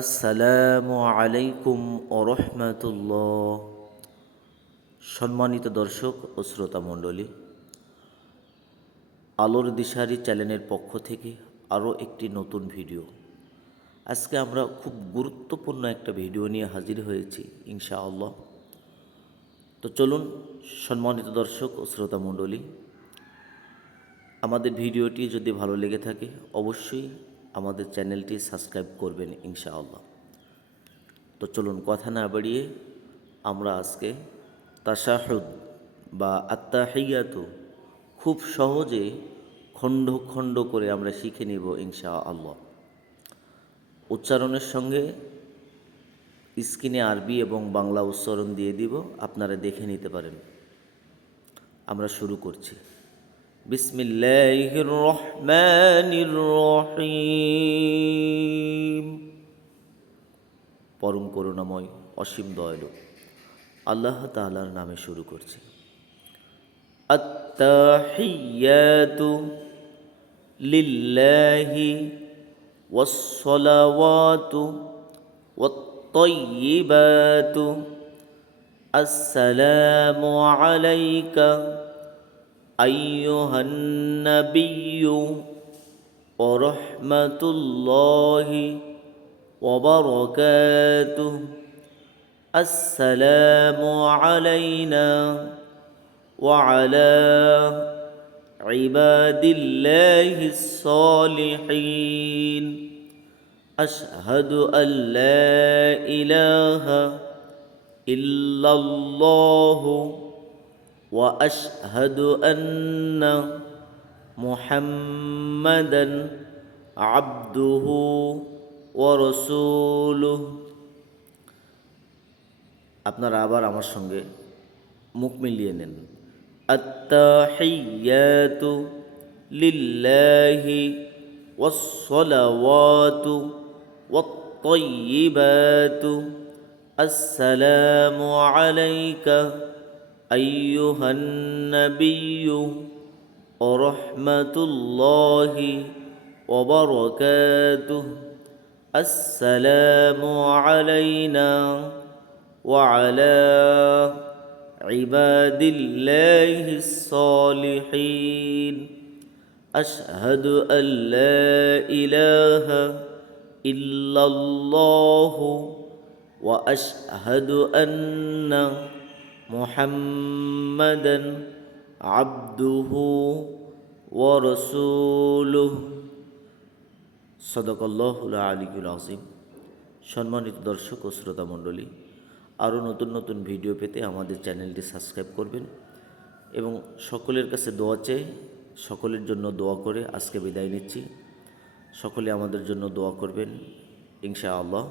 আসসালামু আলাইকুম ওরহমতুল্লাহ। সম্মানিত দর্শক ও শ্রোতা মণ্ডলী, আলোর দিশারি চ্যানেলের পক্ষ থেকে আরও একটি নতুন ভিডিও। আজকে আমরা খুব গুরুত্বপূর্ণ একটা ভিডিও নিয়ে হাজির হয়েছি ইনশাআল্লাহ। তো চলুন সম্মানিত দর্শক ও শ্রোতা মণ্ডলী, আমাদের ভিডিওটি যদি ভালো লেগে থাকে অবশ্যই আমাদের চ্যানেলটি সাবস্ক্রাইব করবেন ইনশাআল্লাহ। তো চলুন কথা না বাড়িয়ে আমরা আজকে তাশাহুদ বা আত্তাহিয়াতু খুব সহজে খণ্ড খণ্ড করে আমরা শিখে নিব ইনশাআল্লাহ। উচ্চারণের সঙ্গে স্ক্রিনে আরবি এবং বাংলা উচ্চারণ দিয়ে দিব, আপনারা দেখে নিতে পারেন। আমরা শুরু করছি। বিসমিল্লাহির রহমানির রহিম। পরম করুণাময় অসীম দয়ালু আল্লাহ তাআলার নামে শুরু করছি। আত্তাহিয়াতু লিল্লাহি ওয়াসসালাওয়াতু ওয়াত-তাইয়্যিবাতু আসসালামু আলাইকা আইয়ুহান নাবিয়্যু ওয়া রাহমাতুল্লাহি ওয়া বারাকাতুহু। আসসালামু আলাইনা ওয়া আলা ইবাদিল্লাহিস সালিহিন। আশহাদু আল্লা ইলাহা ইল্লাল্লাহু ওয়া আশহাদু আন্না মুহাম্মাদান আবদুহু ওয়া রাসূলুহু। আপনারা আবার আমার সঙ্গে মুখ মিলিয়ে নেন। আত্তাহিয়াতু লিল্লাহি ওয়াসসালাওয়াতু ওয়াত-তাইয়্যিবাতু আসসালামু আলাইকা আইয়ুহান নাবিয়্যু ওয়া রাহমাতুল্লাহি ওয়া বারাকাতুহু। আসসালামু আলাইনা ওয়া আলা ইবাদিল্লাহিস সালিহিন। আশহাদু আল্লা ইলাহা ইল্লাল্লাহু ওয়া আশহাদু আন্না মুহাম্মাদান আবদুহু ওয়া রাসূলুহু। সাদাকাল্লাহুল আলিয়্যুল আযীম। সম্মানিত দর্শক ও শ্রোতা মণ্ডলী, আরও নতুন নতুন ভিডিও পেতে আমাদের চ্যানেলটি সাবস্ক্রাইব করবেন এবং সকলের কাছে দোয়া চাই। সকলের জন্য দোয়া করে আজকে বিদায় নিচ্ছি। সকলে আমাদের জন্য দোয়া করবেন ইনশাআল্লাহ।